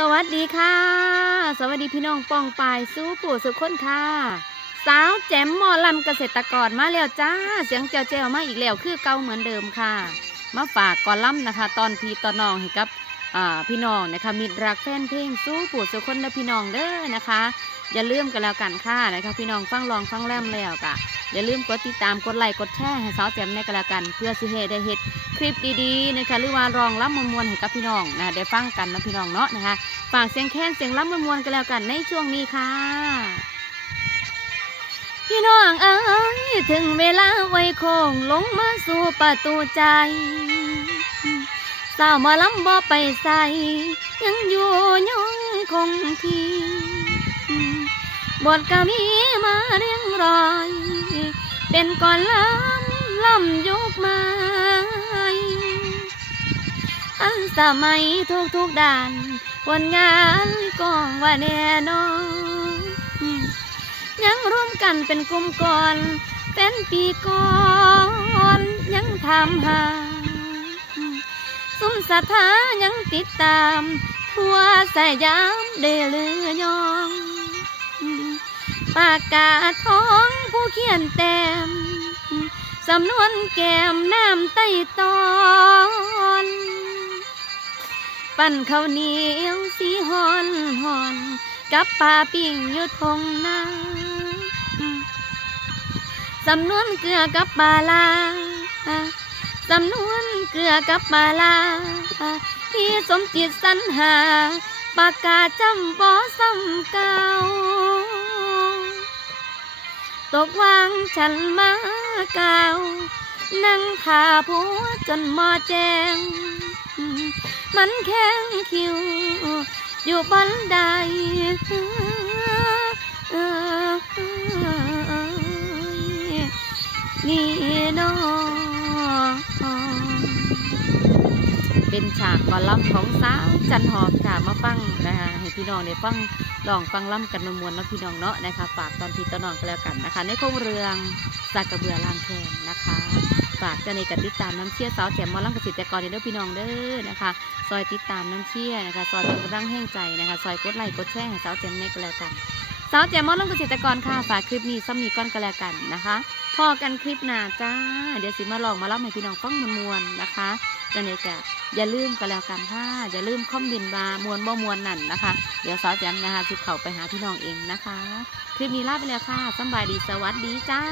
สวัสดีค่ะ สวัสดีพี่น้องปองปายสู้ปู่สุขคนค่ะ สาวแจมหมอลำเกษตรกรมาแล้วจ้า เสียงเจียวเจียวมาอีกแล้วคือเก่าเหมือนเดิมค่ะ มาฝากก่อนล่ำนะคะ ตอนพีตอนนองให้กับอ่าพี่น้องนะคะมิตรรักแฟนเพลงสู้ปู่สุขคนและพี่น้องเด้อนะคะ อย่าลืมกันแล้วกันค่ะนะคะพี่น้องฟังลองฟังแรมแล้วกะอย่าลืมกดติดตามกดไลค์กดแชร์ให้สาวแจมในกันแล้วกัน เพื่อสิเฮได้เฮ็ดคลิปดีๆนะคะหรือว่ารองรับมวลๆให้กับพี่น้องนะได้ฟังกันนะพี่น้องเนาะนะคะฝากเสียงแค้นเสียงรับมวลๆกันแล้วกันในช่วงนี้ค่ะพี่น้องเอ้ยถึงเวลาไว้โค้งลงมาสู่ประตูใจสาวมาลำบ่ไปใส่ยังอยู่ยงคงที่ บทกะมีมาเรียงรอย เป็นก่อนลำลำยุกม้อันสมัยทุกทุกด้านผลงานกองว่าแน่นอนยังร่วมกันเป็นกลุ่มก่อน เป็นปีก่อนยังทำหาสุมศรัทธายังติดตาม ทั่วสายามเดือ ปากกาท้องผู้เขียนแต้มสำนวนแก้มน้ำใต้ตอน ปั่นข้าวเหนียวสีหอนหอน กับปลาปิ้งยู่ทงนาสำนวนเกลือกับปลาลาสำนวนเกลือกับปลาลาพี่สมจิตสรรหา ปากกาจำบ่ซ้ำเก่า ตกวางฉันมาเก่านั่งขาผัวจนมอแจง มันแข็งคิว อยู่บนไดนี่น้อง เป็นฉากกอล่ำของสาวจันหอมค่ะมาฟังนะคะให้พี่น้องได้ฟังลองฟังล่ำกันมวนๆนะพี่น้องเนาะนะคะฝากตอนพี่ตอนน้องกันแล้วกันนะคะ ในโคงเรืองสากกระเบือลางแคนนะคะฝากจะในกันติดตามน้ำเชี่ยสาวแจ่มมอลำเกษตรกรเด้อพี่น้องเด้อนะคะซอยติดตามน้ำเชี่ยนะคะซอยเป็นกำลังแห้งใจนะคะซอยกดไลค์กดแชร์ให้สาวแจ่มในกันแล้วกันสาวแจ่มมอลำเกษตรกรค่ะฝากคลิปนี้ซ้ำนี้ก้อนกันแล้วกันนะคะ พอกันคลิปหน้าจ้า เดี๋ยวสิมาลองมาเล่าให้พี่น้องฟังมวลๆนะคะจะในกะอย่าลืมกันแล้วกันค่ะอย่าลืมคอมเมนต์มามวลบ่มวลนั่นนะคะ เดี๋ยวสาวแจมนะคะสิเขาไปหาพี่น้องเองนะคะ คลิปนี้ลาไปแล้วค่ะสบายดีสวัสดีจ้า